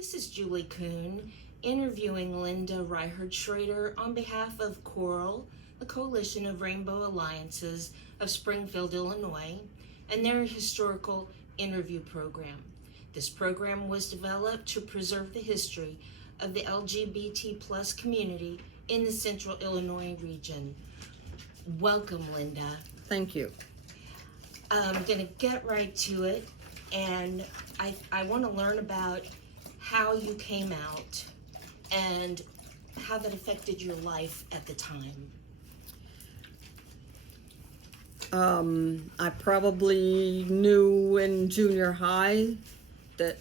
This is Julie Kuhn interviewing Linda Ryherd-Schroeder on behalf of CORAL, the Coalition of Rainbow Alliances of Springfield, Illinois, and their historical interview program. This program was developed to preserve the history of the LGBT plus community in the Central Illinois region. Welcome, Linda. Thank you. I'm going to get right to it, and I want to learn about how you came out and how that affected your life at the time. I probably knew in junior high that,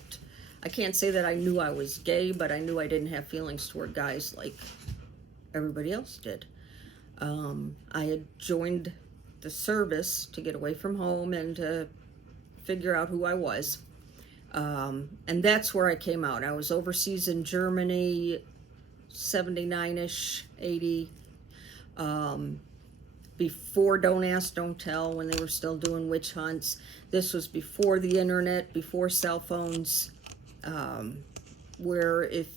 I can't say that I knew I was gay, but I knew I didn't have feelings toward guys like everybody else did. I had joined the service to get away from home and to figure out who I was. And that's where I came out. I was overseas in Germany, 79-ish, 80, before Don't Ask, Don't Tell, when they were still doing witch hunts. This was before the internet, before cell phones, where you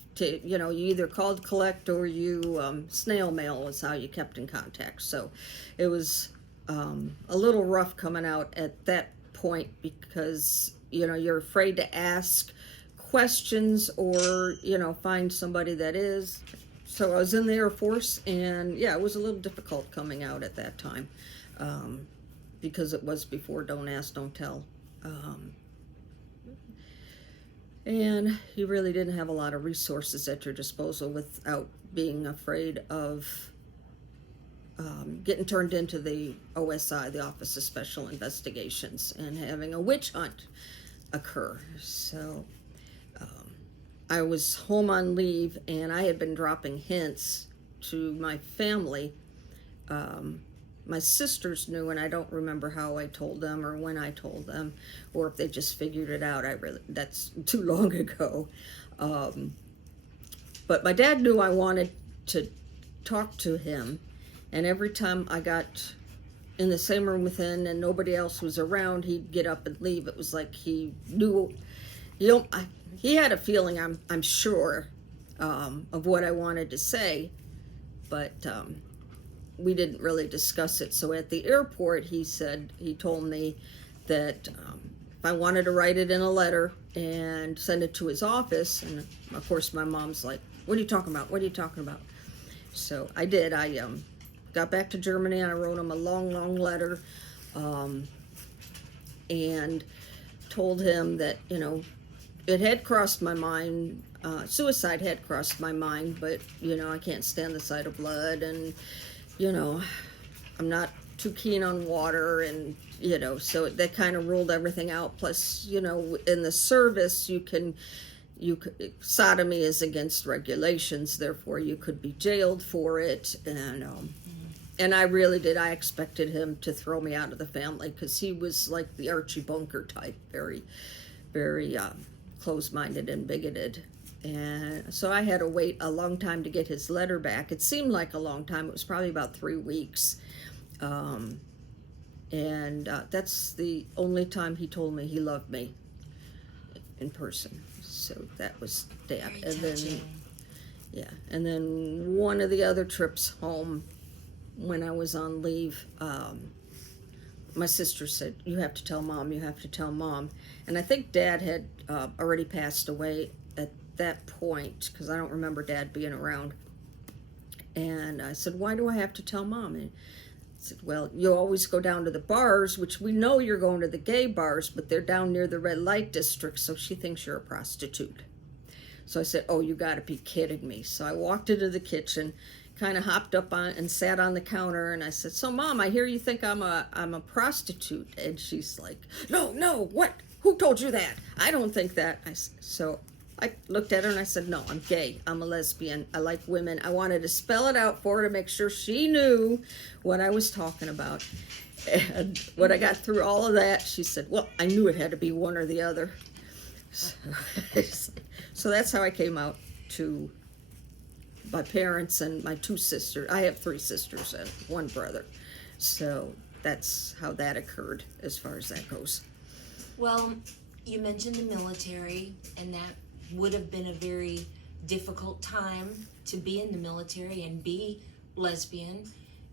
either called collect or you snail mail was how you kept in contact. So it was a little rough coming out at that point because you're afraid to ask questions or find somebody that is. So I was in the Air Force, and yeah, it was a little difficult coming out at that time because it was before Don't Ask, Don't Tell. And you really didn't have a lot of resources at your disposal without being afraid of getting turned into the OSI, the Office of Special Investigations, and having a witch hunt occur. So I was home on leave, and I had been dropping hints to my family. My sisters knew, and I don't remember how I told them or when I told them, or if they just figured it out. That's too long ago. But my dad knew I wanted to talk to him, and every time I got in the same room with him and nobody else was around, he'd get up and leave. It was like he knew, he had a feeling, I'm sure, of what I wanted to say, but we didn't really discuss it. So at the airport, he told me that if I wanted to write it in a letter and send it to his office, and of course my mom's like, what are you talking about? What are you talking about? So I did. I got back to Germany, and I wrote him a long letter, and told him that, it had crossed my mind, suicide had crossed my mind, but, I can't stand the sight of blood, and, I'm not too keen on water, and, so that kind of ruled everything out. Plus, in the service, sodomy is against regulations, therefore you could be jailed for it, and I really did. I expected him to throw me out of the family because he was like the Archie Bunker type, very, very closed-minded and bigoted. And so I had to wait a long time to get his letter back. It seemed like a long time. It was probably about 3 weeks. And that's the only time he told me he loved me in person. So that was Dad. Very touching. And then one of the other trips home, when I was on leave, my sister said, you have to tell Mom, you have to tell Mom. And I think Dad had already passed away at that point, because I don't remember Dad being around. And I said, why do I have to tell Mom? And I said, well, you always go down to the bars, which we know you're going to the gay bars, but they're down near the red light district, so she thinks you're a prostitute. So I said, oh, you gotta be kidding me. So I walked into the kitchen, kind of hopped up on and sat on the counter, and I said, so Mom, I hear you think I'm a prostitute. And she's like, no, what? Who told you that? I don't think that. So I looked at her and I said, no, I'm gay. I'm a lesbian. I like women. I wanted to spell it out for her to make sure she knew what I was talking about. And when I got through all of that, she said, well, I knew it had to be one or the other. So that's how I came out to my parents and my 2 sisters. I have 3 sisters and 1 brother. So that's how that occurred as far as that goes. Well, you mentioned the military, and that would have been a very difficult time to be in the military and be lesbian.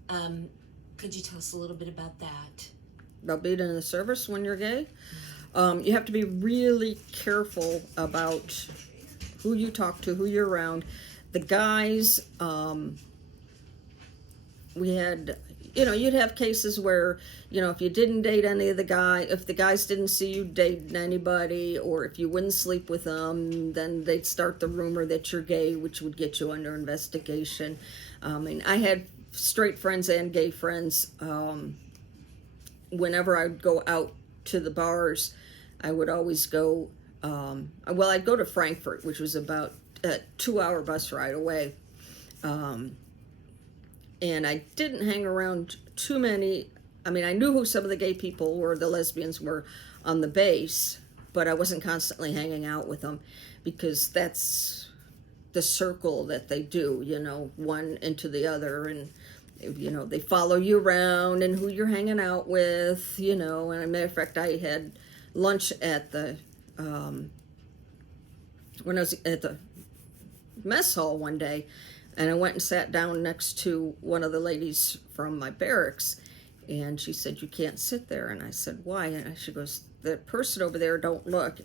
Could you tell us a little bit about that? About being in the service when you're gay? You have to be really careful about who you talk to, who you're around. The guys, we had, you'd have cases where, if you didn't date any of the guy, if the guys didn't see you dating anybody, or if you wouldn't sleep with them, then they'd start the rumor that you're gay, which would get you under investigation. And I had straight friends and gay friends. Whenever I'd go out to the bars, I would always go, I'd go to Frankfurt, which was about a 2-hour bus ride away. And I didn't hang around too many. I mean, I knew who some of the gay people were, the lesbians were on the base, but I wasn't constantly hanging out with them because that's the circle that they do, one into the other. And they follow you around and who you're hanging out with, and as a matter of fact, I had lunch at the, when I was at the mess hall one day, and I went and sat down next to one of the ladies from my barracks, and she said, "You can't sit there." And I said, "Why?" And she goes, "The person over there, don't look,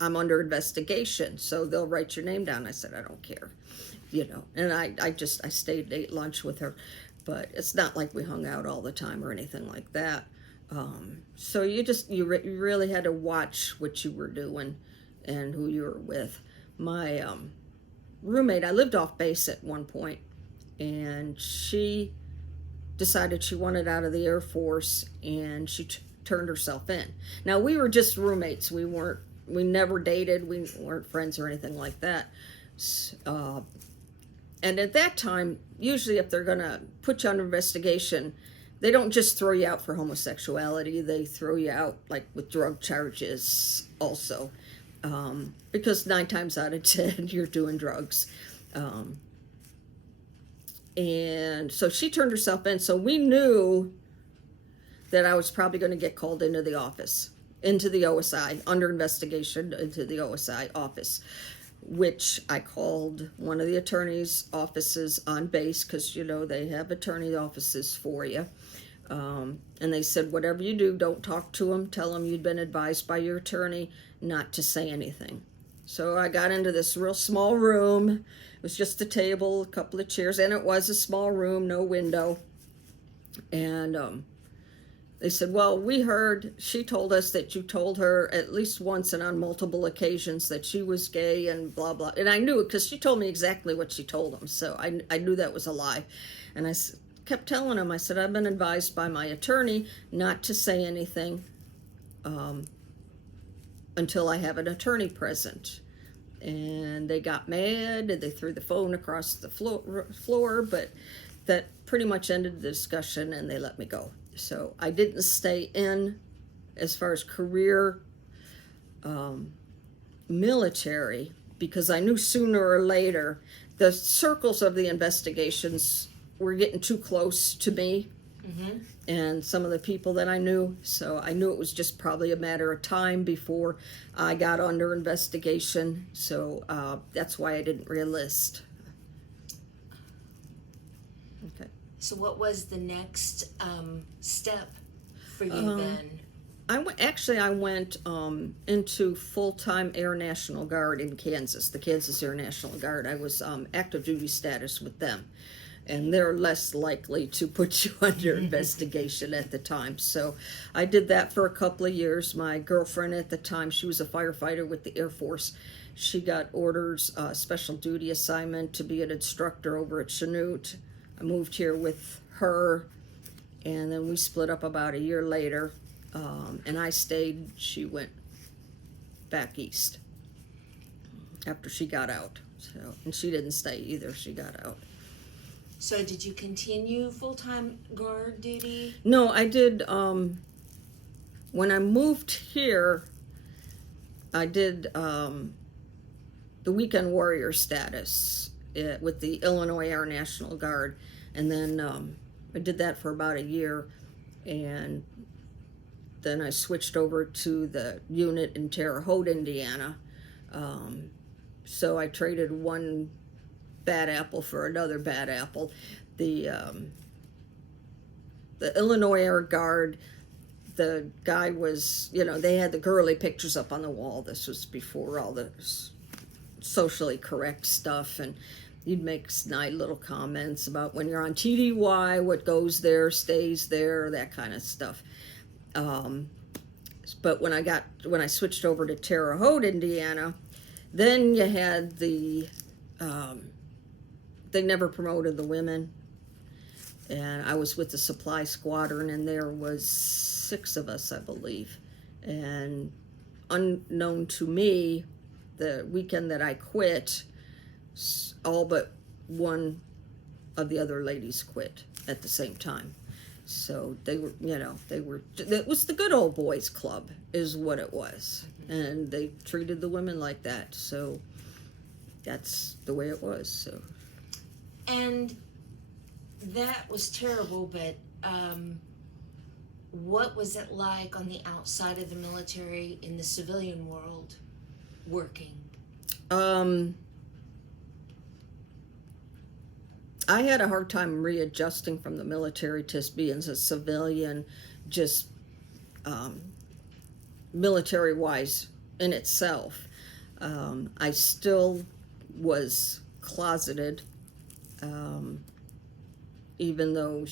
I'm under investigation, so they'll write your name down." I said, "I don't care." And I stayed and ate lunch with her, but it's not like we hung out all the time or anything like that. So you really had to watch what you were doing and who you were with. My roommate, I lived off base at one point, and she decided she wanted out of the Air Force, and she turned herself in. Now, we were just roommates. We never dated. We weren't friends or anything like that. And at that time, usually if they're going to put you under investigation, they don't just throw you out for homosexuality. They throw you out like with drug charges also. Because 9 times out of 10, you're doing drugs. And so she turned herself in. So we knew that I was probably going to get called into the office, into the OSI, under investigation into the OSI office, which I called one of the attorney's offices on base because, they have attorney offices for you. And they said, whatever you do, don't talk to them. Tell them you'd been advised by your attorney not to say anything. So I got into this real small room. It was just a table, a couple of chairs, and it was a small room, no window. And they said, well, we heard, she told us that you told her at least once and on multiple occasions that she was gay and blah, blah. And I knew it because she told me exactly what she told them. So I knew that was a lie. And I kept telling them, I said, I've been advised by my attorney not to say anything until I have an attorney present. And they got mad and they threw the phone across the floor, but that pretty much ended the discussion and they let me go. So I didn't stay in as far as career military because I knew sooner or later the circles of the investigations were getting too close to me and some of the people that I knew. So I knew it was just probably a matter of time before I got under investigation. So that's why I didn't re-enlist. Okay. So what was the next step for you then? I went into full-time Air National Guard in Kansas, the Kansas Air National Guard. I was active duty status with them, and they're less likely to put you under investigation at the time. So I did that for a couple of years. My girlfriend at the time, she was a firefighter with the Air Force. She got orders, special duty assignment to be an instructor over at Chanute. I moved here with her, and then we split up about a year later, and I stayed. She went back east after she got out. So, and she didn't stay either. She got out. So did you continue full-time guard duty? No, I did. When I moved here, I did the weekend warrior status with the Illinois Air National Guard, and then I did that for about a year, and then I switched over to the unit in Terre Haute, Indiana, So I traded one bad apple for another bad apple. The Illinois Air Guard, the guy was, they had the girly pictures up on the wall. This was before all the socially correct stuff, and you'd make snide little comments about when you're on TDY, what goes there stays there, that kind of stuff. But when I switched over to Terre Haute, Indiana, then you had they never promoted the women, and I was with the supply squadron, and there was 6 of us, I believe, and unknown to me, the weekend that I quit, all but one of the other ladies quit at the same time. So they were, it was the good old boys club is what it was. And they treated the women like that. So that's the way it was. So. And that was terrible, but what was it like on the outside of the military in the civilian world working? I had a hard time readjusting from the military to being a civilian, just military-wise in itself. I still was closeted, even though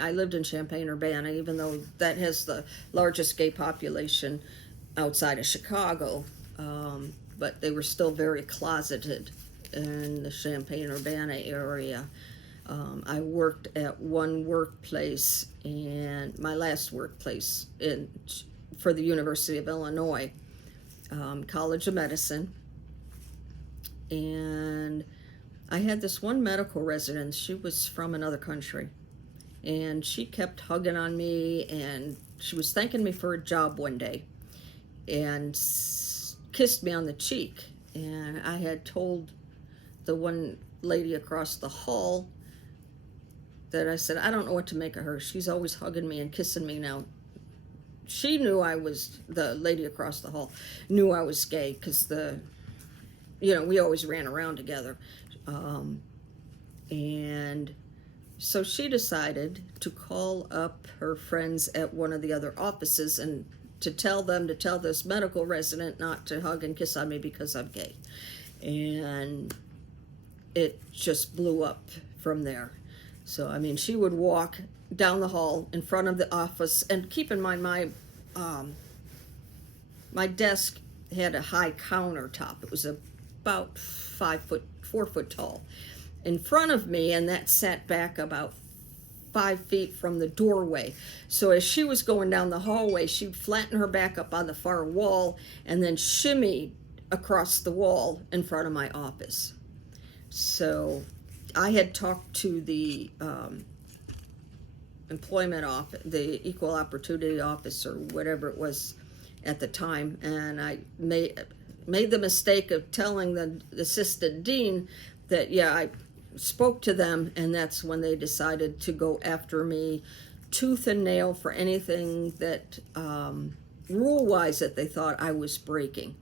I lived in Champaign-Urbana, even though that has the largest gay population outside of Chicago, but they were still very closeted in the Champaign-Urbana area. I worked at one workplace, and my last workplace for the University of Illinois, College of Medicine, and I had this one medical resident. She was from another country, and she kept hugging on me, and she was thanking me for a job one day, and kissed me on the cheek. And I had told the one lady across the hall that I said, I don't know what to make of her. She's always hugging me and kissing me now. She knew the lady across the hall knew I was gay, because we always ran around together. And so she decided to call up her friends at one of the other offices and to tell this medical resident not to hug and kiss on me because I'm gay. And it just blew up from there. So, she would walk down the hall in front of the office, and keep in mind my desk had a high countertop. It was about 4 foot tall in front of me, and that sat back about 5 feet from the doorway. So as she was going down the hallway, she'd flatten her back up on the far wall and then shimmy across the wall in front of my office. So I had talked to the employment office, the equal opportunity office, or whatever it was at the time, and I made the mistake of telling the assistant dean that, I spoke to them, and that's when they decided to go after me tooth and nail for anything that rule-wise that they thought I was breaking.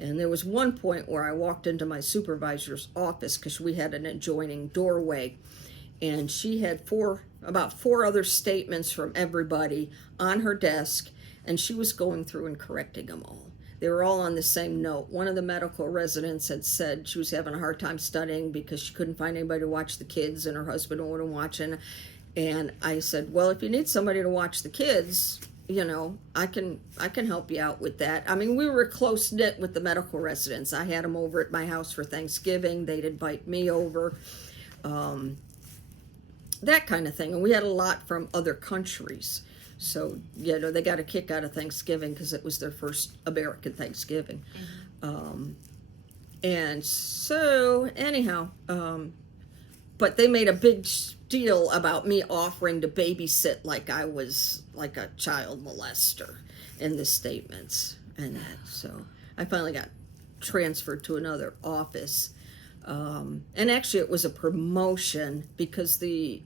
And there was one point where I walked into my supervisor's office, because we had an adjoining doorway, and she had about four other statements from everybody on her desk, and she was going through and correcting them all. They were all on the same note. One of the medical residents had said she was having a hard time studying because she couldn't find anybody to watch the kids, and her husband wasn't watching. And I said, well, if you need somebody to watch the kids, I can help you out with that. We were close-knit with the medical residents. I had them over at my house for Thanksgiving. They'd invite me over, that kind of thing. And we had a lot from other countries. So, they got a kick out of Thanksgiving because it was their first American Thanksgiving. Mm-hmm. And so, anyhow, but they made a big deal about me offering to babysit like I was like a child molester in the statements and that. So I finally got transferred to another office. And actually it was a promotion, because the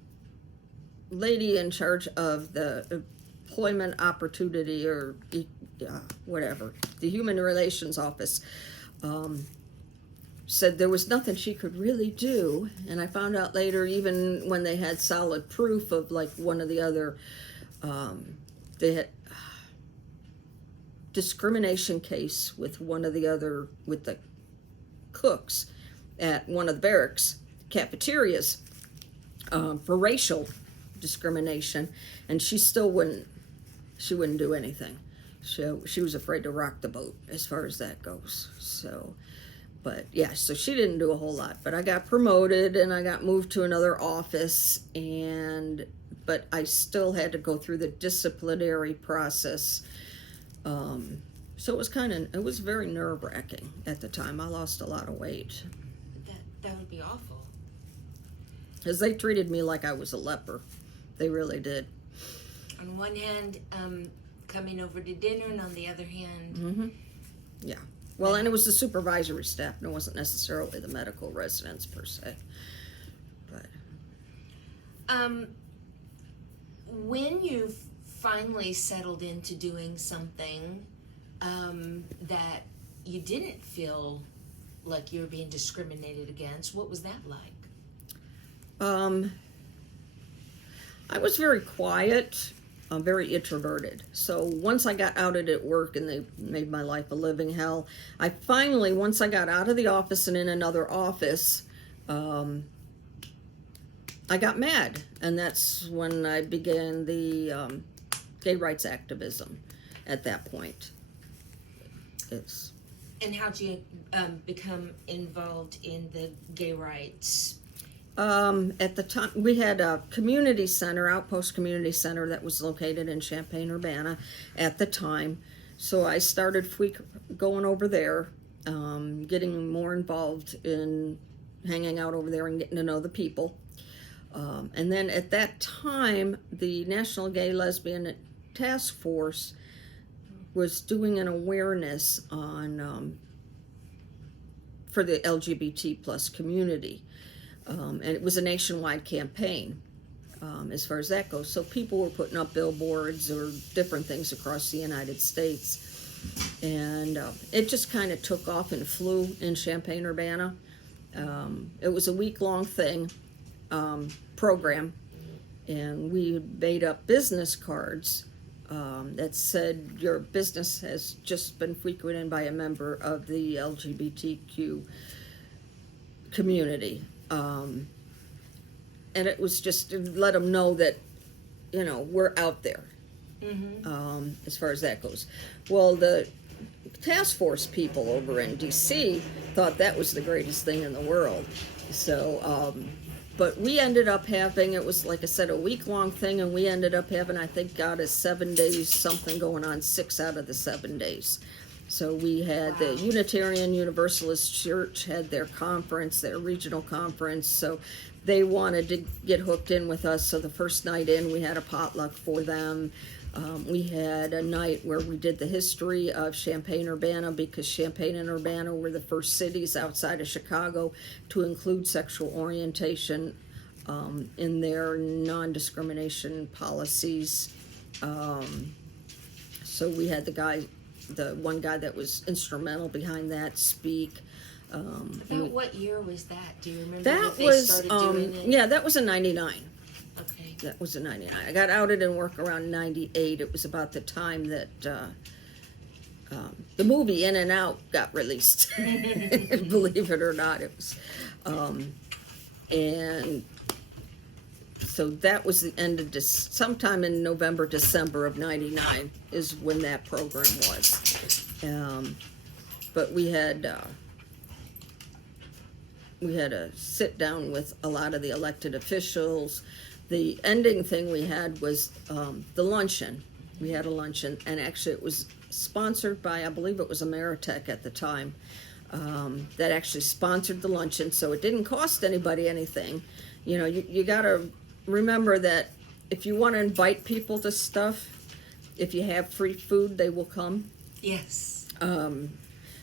lady in charge of the employment opportunity, or whatever, the human relations office, said there was nothing she could really do. And I found out later, even when they had solid proof of like one of the other, they had discrimination case with one of the other, with the cooks at one of the barracks cafeterias for racial discrimination, and she still wouldn't do anything. So she was afraid to rock the boat as far as that goes. So, but yeah, so she didn't do a whole lot. But I got promoted and I got moved to another office, but I still had to go through the disciplinary process. So it was very nerve-wracking at the time. I lost a lot of weight. That would be awful. Because they treated me like I was a leper. They really did. On one hand, coming over to dinner, and on the other hand... Mm-hmm. Yeah. Well, and it was the supervisory staff, and it wasn't necessarily the medical residents per se. But when you finally settled into doing something that you didn't feel like you were being discriminated against, what was that like? I was very quiet, very introverted. So once I got outed at work and they made my life a living hell, I finally, once I got out of the office and in another office, I got mad. And that's when I began the gay rights activism at that point. And how'd you become involved in the gay rights? At the time, we had a community center, Outpost Community Center, that was located in Champaign-Urbana at the time. So I started going over there, getting more involved in hanging out over there and getting to know the people. And then at that time, the National Gay Lesbian Task Force was doing an awareness on for the LGBT plus community. And it was a nationwide campaign as far as that goes. So people were putting up billboards or different things across the United States. And it just kind of took off and flew in Champaign-Urbana. It was a week-long program. And we made up business cards that said, your business has just been frequented by a member of the LGBTQ community. And it was just to let them know that, we're out there, as far as that goes. Well, the task force people over in D.C. thought that was the greatest thing in the world. So, but we ended up having, it was, like I said, a week-long thing, and we ended up having, I think, God is 7 days, something going on 6 out of the 7 days. So we had the Unitarian Universalist Church had their conference, their regional conference, so they wanted to get hooked in with us. So the first night in, we had a potluck for them. We had a night where we did the history of Champaign-Urbana, because Champaign and Urbana were the first cities outside of Chicago to include sexual orientation in their non-discrimination policies. So we had the one guy that was instrumental behind that speak. About what year was that? Do you remember that they was, started doing it? Yeah, that was in 99. Okay. That was in 99. I got outed in work around 98. It was about the time that the movie In and Out got released. Believe it or not, it was. And so that was the end of sometime in November, December of 99 is when that program was. But we had a sit down with a lot of the elected officials. The ending thing we had was the luncheon. We had a luncheon, and actually it was sponsored by, I believe it was Ameritech at the time, that actually sponsored the luncheon, so it didn't cost anybody anything. You gotta remember that if you want to invite people to stuff, if you have free food, they will come. Yes.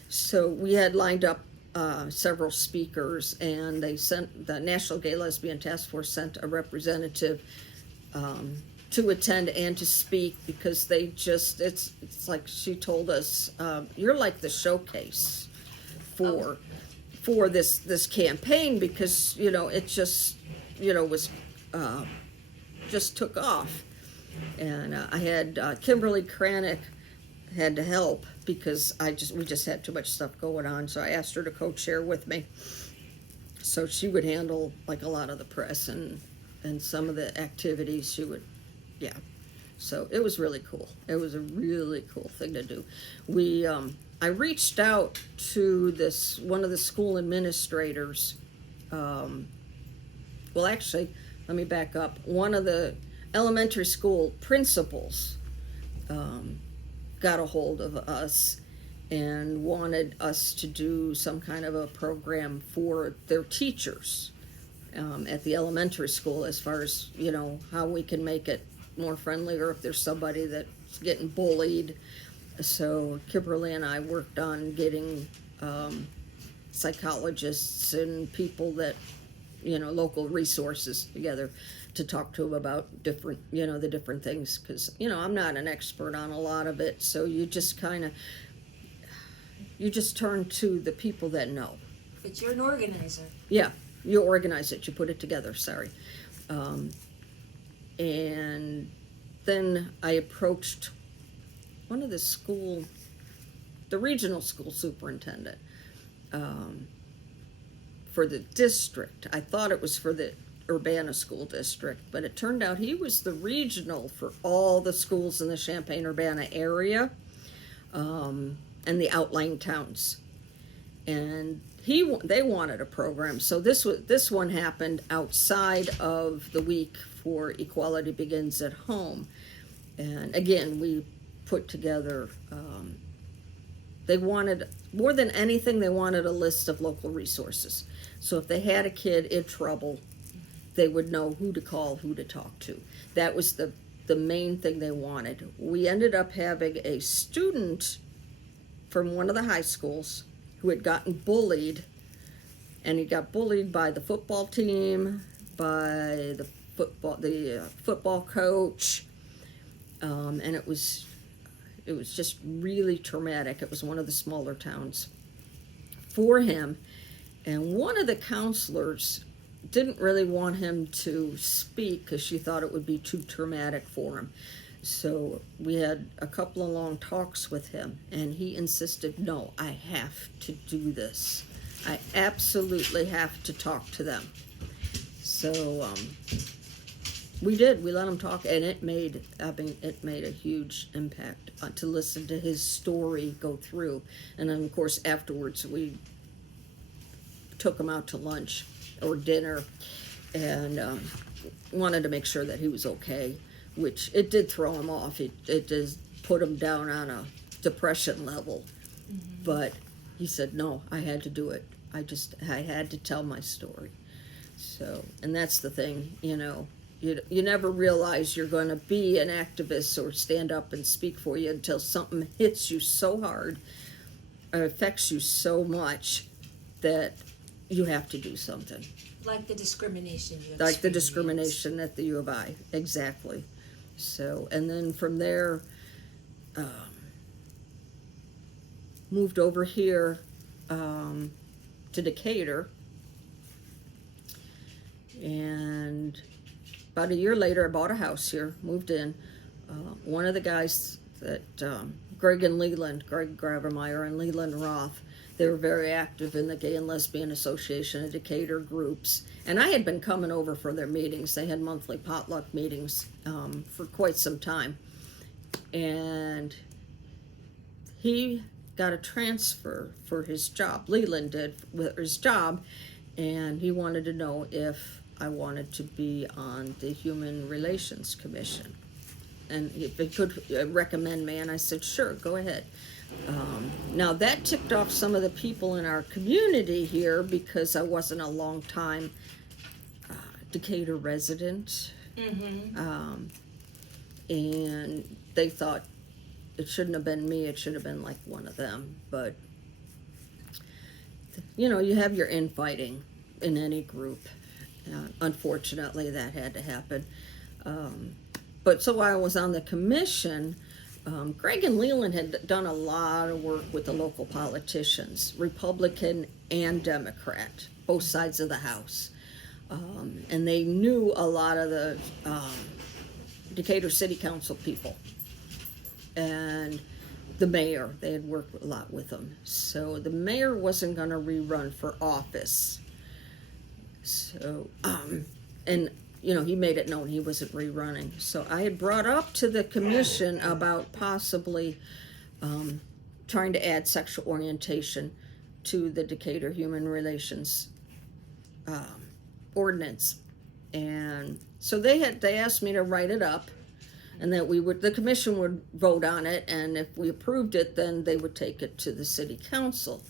So we had lined up several speakers, and the National Gay Lesbian Task Force sent a representative to attend and to speak, because it's like she told us, you're like the showcase for this campaign, because it just was just took off. And I had Kimberly Kranick had to help because we just had too much stuff going on, so I asked her to co-chair with me, so she would handle like a lot of the press and some of the activities. She would, yeah. So it was really cool. It was a really cool thing to do. I reached out to one of the school administrators. Well, actually, let me back up. One of the elementary school principals got a hold of us and wanted us to do some kind of a program for their teachers at the elementary school, as far as how we can make it more friendly, or if there's somebody that's getting bullied. So Kimberly and I worked on getting psychologists and people that local resources together to talk to them about different, the different things, because I'm not an expert on a lot of it, so you just turn to the people that know. But you're an organizer. Yeah, you organize it, you put it together. Sorry. And then I approached one of the regional school superintendent for the district. I thought it was for the Urbana School District, but it turned out he was the regional for all the schools in the Champaign-Urbana area and the outlying towns. And they wanted a program, so this one happened outside of the week for Equality Begins at Home. And again, we put together, they wanted, more than anything, they wanted a list of local resources. So if they had a kid in trouble, they would know who to call, who to talk to. That was the main thing they wanted. We ended up having a student from one of the high schools who had gotten bullied, and he got bullied by the football team, by the football coach, and it was just really traumatic. It was one of the smaller towns for him, and one of the counselors didn't really want him to speak because she thought it would be too traumatic for him. So we had a couple of long talks with him, and he insisted, no, I have to do this. I absolutely have to talk to them. So we did. We let him talk, and it made a huge impact to listen to his story go through. And then, of course, afterwards we took him out to lunch or dinner, and wanted to make sure that he was okay, which it did throw him off. It just put him down on a depression level. Mm-hmm. But he said, no, I had to do it. I had to tell my story. So, and that's the thing, you never realize you're going to be an activist or stand up and speak for you until something hits you so hard or affects you so much that you have to do something. Like the discrimination you experienced. Like the discrimination at the U of I, exactly. So, and then from there, moved over here to Decatur, and about a year later, I bought a house here, moved in. One of the guys that, Greg Gravermeyer and Leland Roth, they were very active in the Gay and Lesbian Association of Decatur groups. And I had been coming over for their meetings. They had monthly potluck meetings for quite some time. And he got a transfer for his job. Leland did, with his job. And he wanted to know if I wanted to be on the Human Relations Commission. And if he could recommend me, and I said, sure, go ahead. Now that ticked off some of the people in our community here because I wasn't a long time Decatur resident. Mm-hmm. And they thought it shouldn't have been me, it should have been like one of them. But, you have your infighting in any group. Unfortunately, that had to happen. But so while I was on the commission, Greg and Leland had done a lot of work with the local politicians, Republican and Democrat, both sides of the House. And they knew a lot of the Decatur City Council people. And the mayor, they had worked a lot with them. So the mayor wasn't going to rerun for office. So, and, you know, he made it known he wasn't rerunning. So I had brought up to the commission about possibly trying to add sexual orientation to the Decatur Human Relations ordinance. And so they asked me to write it up, and that the commission would vote on it, and if we approved it, then they would take it to the city council.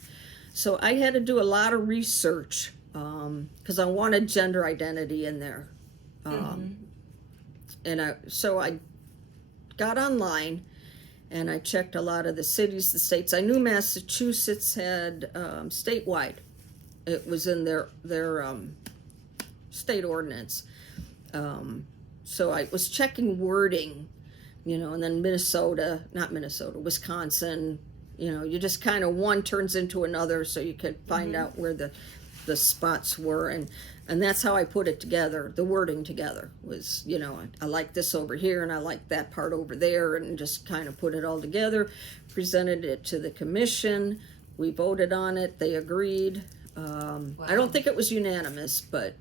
So I had to do a lot of research because I wanted gender identity in there. And so I got online and I checked a lot of the cities, the states. I knew Massachusetts had statewide. It was in their state ordinance. So I was checking wording, you know, and then Wisconsin, you know, you just kind of one turns into another so you could find out where the spots were. And that's how I put it together, the wording together was, you know, I like this over here and I like that part over there, and just kind of put it all together, presented it to the commission. We voted on it. They agreed. I don't think it was unanimous, but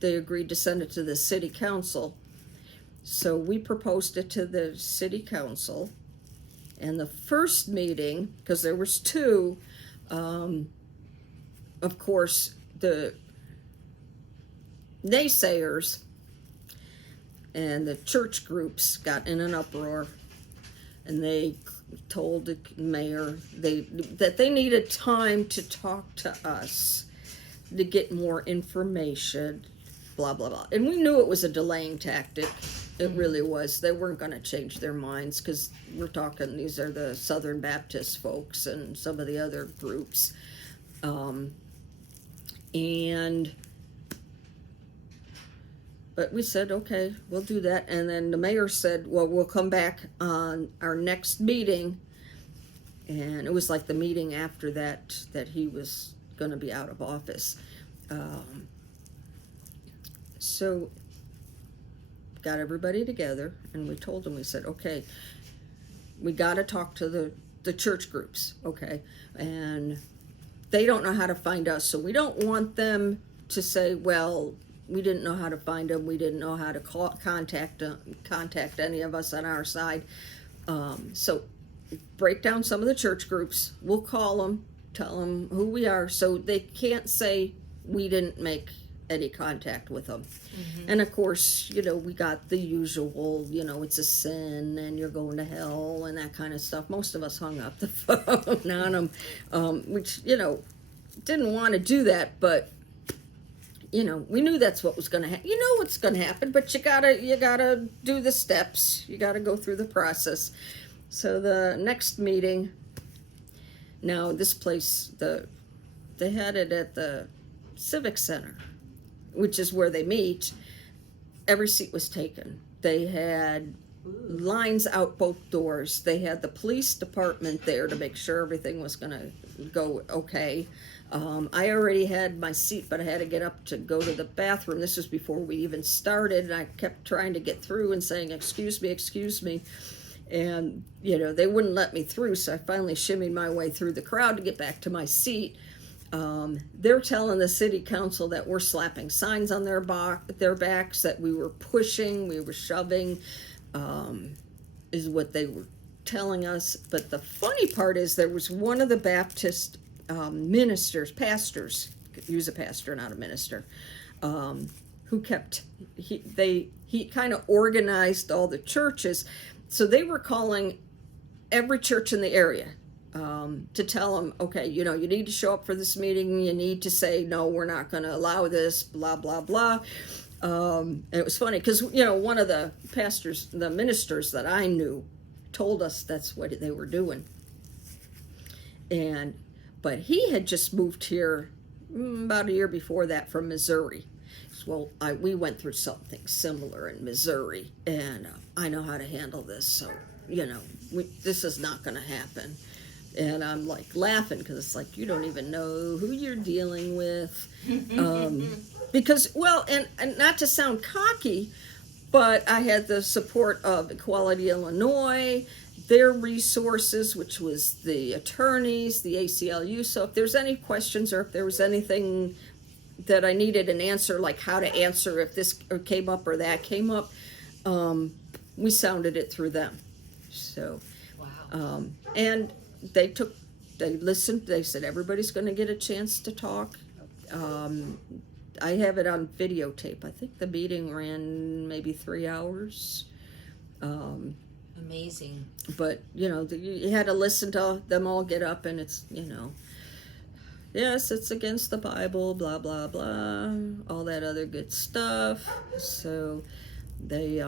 they agreed to send it to the city council. So we proposed it to the city council, and the first meeting, because there was two, of course, the naysayers and the church groups got in an uproar, and they told the mayor that they needed time to talk to us to get more information, blah, blah, blah. And we knew it was a delaying tactic. It really was. They weren't going to change their minds, because we're talking, these are the Southern Baptist folks and some of the other groups. But we said, okay, we'll do that. And then the mayor said, well, we'll come back on our next meeting. And it was like the meeting after that he was going to be out of office. So got everybody together, and we told them, we said, okay, we got to talk to the church groups, okay? And they don't know how to find us, so we don't want them to say, well, we didn't know how to find them, we didn't know how to contact any of us on our side. So break down some of the church groups, we'll call them, tell them who we are, so they can't say we didn't make any contact with them. And of course, you know, we got the usual, you know, it's a sin and you're going to hell and that kind of stuff. Most of us hung up the phone on them, which, you know, didn't want to do that, but, you know, we knew that's what was going to happen. You know what's going to happen, but you gotta do the steps. You gotta go through the process. So the next meeting, now this place, they had it at the Civic Center, which is where they meet. Every seat was taken. They had lines out both doors. They had the police department there to make sure everything was going to go okay. I already had my seat, but I had to get up to go to the bathroom. This was before we even started, and I kept trying to get through and saying, excuse me. And, you know, they wouldn't let me through, so I finally shimmied my way through the crowd to get back to my seat. They're telling the city council that we're slapping signs on their backs, that we were pushing, we were shoving, is what they were telling us. But the funny part is there was one of the Baptist pastors, he was a pastor, not a minister, who kept, he kind of organized all the churches. So they were calling every church in the area to tell them, okay, you know, you need to show up for this meeting. You need to say, no, we're not going to allow this, blah, blah, blah. And it was funny because, you know, one of the pastors, the ministers that I knew told us that's what they were doing. But he had just moved here about a year before that from Missouri. So, well, we went through something similar in Missouri, and I know how to handle this, so, you know, this is not going to happen. And I'm like laughing because it's like, you don't even know who you're dealing with. Because, well, and not to sound cocky, but I had the support of Equality Illinois, their resources, which was the attorneys, the ACLU. So if there's any questions or if there was anything that I needed an answer, like how to answer if this came up or that came up, we sounded it through them. So, Wow. and they listened, they said everybody's going to get a chance to talk. I have it on videotape. I think the meeting ran maybe 3 hours. Amazing. But, you had to listen to them all get up, and it's, yes, it's against the Bible, blah, blah, blah, all that other good stuff. So they,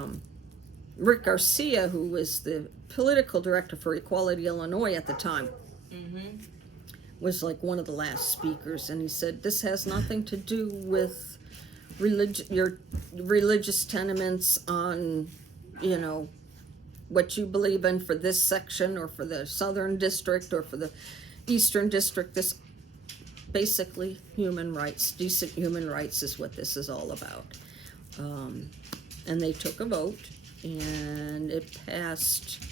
Rick Garcia, who was the political director for Equality Illinois at the time, was like one of the last speakers, and he said, this has nothing to do with your religious tenements on, what you believe in for this section or for the Southern District or for the Eastern District. This basically human rights, decent human rights is what this is all about. And they took a vote, and it passed.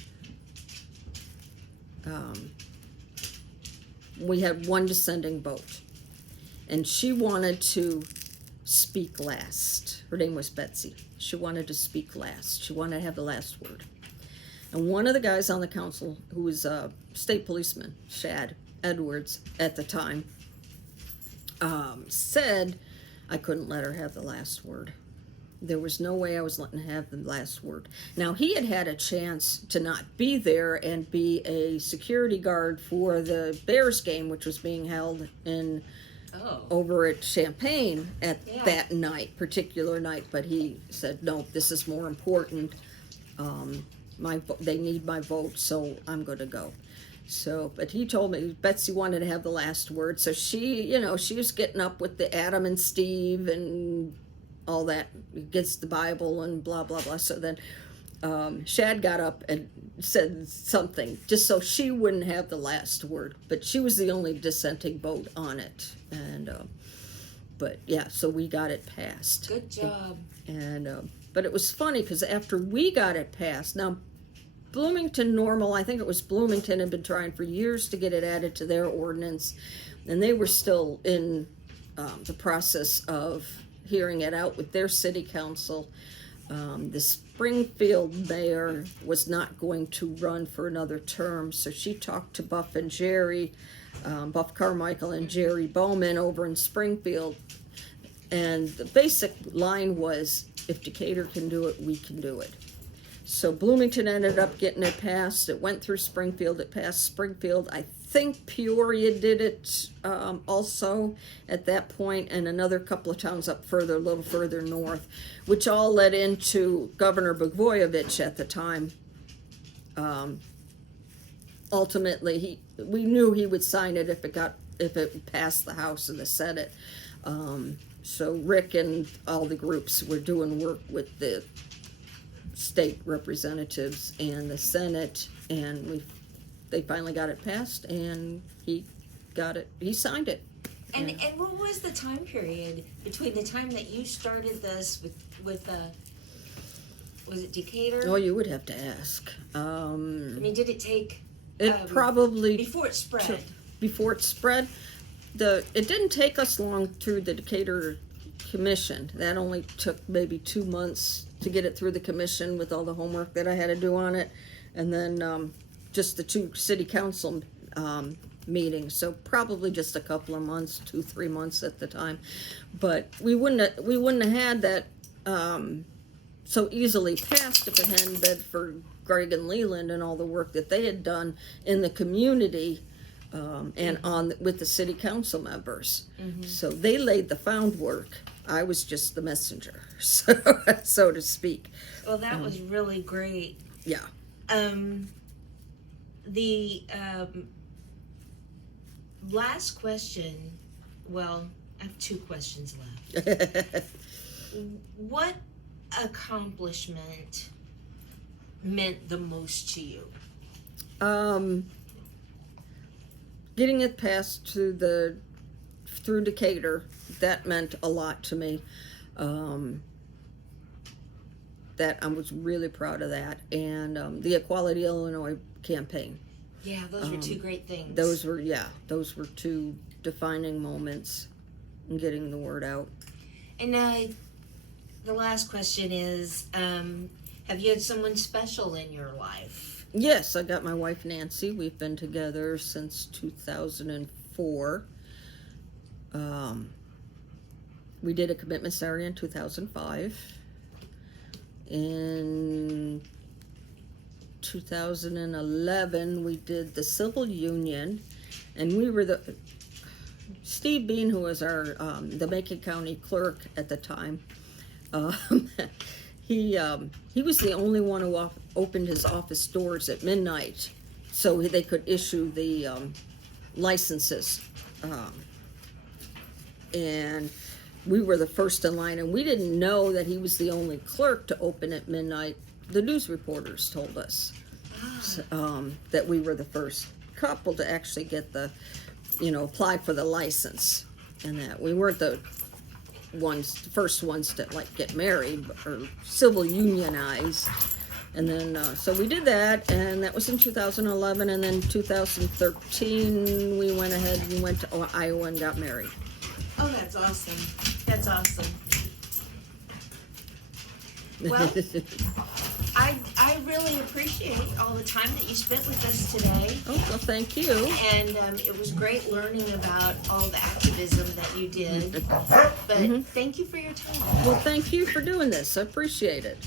We had one dissenting vote, and she wanted to speak last. Her name was Betsy. She wanted to speak last. She wanted to have the last word. And one of the guys on the council, who was a state policeman, Shad Edwards at the time, said I couldn't let her have the last word. There was no way I was letting her have the last word. Now, he had a chance to not be there and be a security guard for the Bears game, which was being held in over at Champaign at that particular night. But he said, no, this is more important. They need my vote, so I'm going to go. So, but he told me Betsy wanted to have the last word. So she, she was getting up with the Adam and Steve and all that against the Bible and blah, blah, blah. So then Shad got up and said something just so she wouldn't have the last word. But she was the only dissenting vote on it. And, but yeah, so we got it passed. Good job. And, but it was funny because after we got it passed, now Bloomington Normal, I think it was Bloomington, had been trying for years to get it added to their ordinance. And they were still in the process of hearing it out with their city council. The Springfield mayor was not going to run for another term, so she talked to Buff and Jerry, Buff Carmichael and Jerry Bowman over in Springfield, and the basic line was, if Decatur can do it, we can do it. So Bloomington ended up getting it passed. It went through Springfield. It passed Springfield. I think Peoria did it also at that point, and another couple of towns up further, a little further north, which all led into Governor Blagojevich at the time. Ultimately, we knew he would sign it if it passed the House and the Senate. So Rick and all the groups were doing work with the state representatives and the Senate, and they finally got it passed, and he signed it. And what was the time period between the time that you started this with was it Decatur? Oh, you would have to ask. I mean, did it take probably before it spread? Before it spread, it didn't take us long through the Decatur Commission. That only took maybe 2 months to get it through the commission with all the homework that I had to do on it, and then just the 2 city council meetings. So probably just a couple of months, 2-3 months at the time. But we wouldn't have had that so easily passed if it hadn't been for Greg and Leland and all the work that they had done in the community and with the city council members. Mm-hmm. So they laid the groundwork. I was just the messenger, so to speak. Well, that was really great. Yeah. The last question, well, I have 2 questions left. What accomplishment meant the most to you? Getting it passed through Decatur, that meant a lot to me. That I was really proud of that, and the Equality Illinois campaign. Yeah, those were two great things. Those were two defining moments in getting the word out. And the last question is, have you had someone special in your life? Yes, I got my wife Nancy. We've been together since 2004. We did a commitment ceremony in 2005. In 2011, we did the civil union, and we were Steve Bean, who was our the Macon County clerk at the time. He was the only one who opened his office doors at midnight, so they could issue the licenses, and we were the first in line, and we didn't know that he was the only clerk to open at midnight. The news reporters told us that we were the first couple to actually get apply for the license, and that we weren't the first ones to get married or civil unionized. And then so we did that, and that was in 2011, and then 2013 we went ahead and went to Iowa and got married. Oh, that's awesome. That's awesome. Well, I really appreciate all the time that you spent with us today. Oh, well, thank you. And it was great learning about all the activism that you did. But thank you for your time. Well, thank you for doing this. I appreciate it.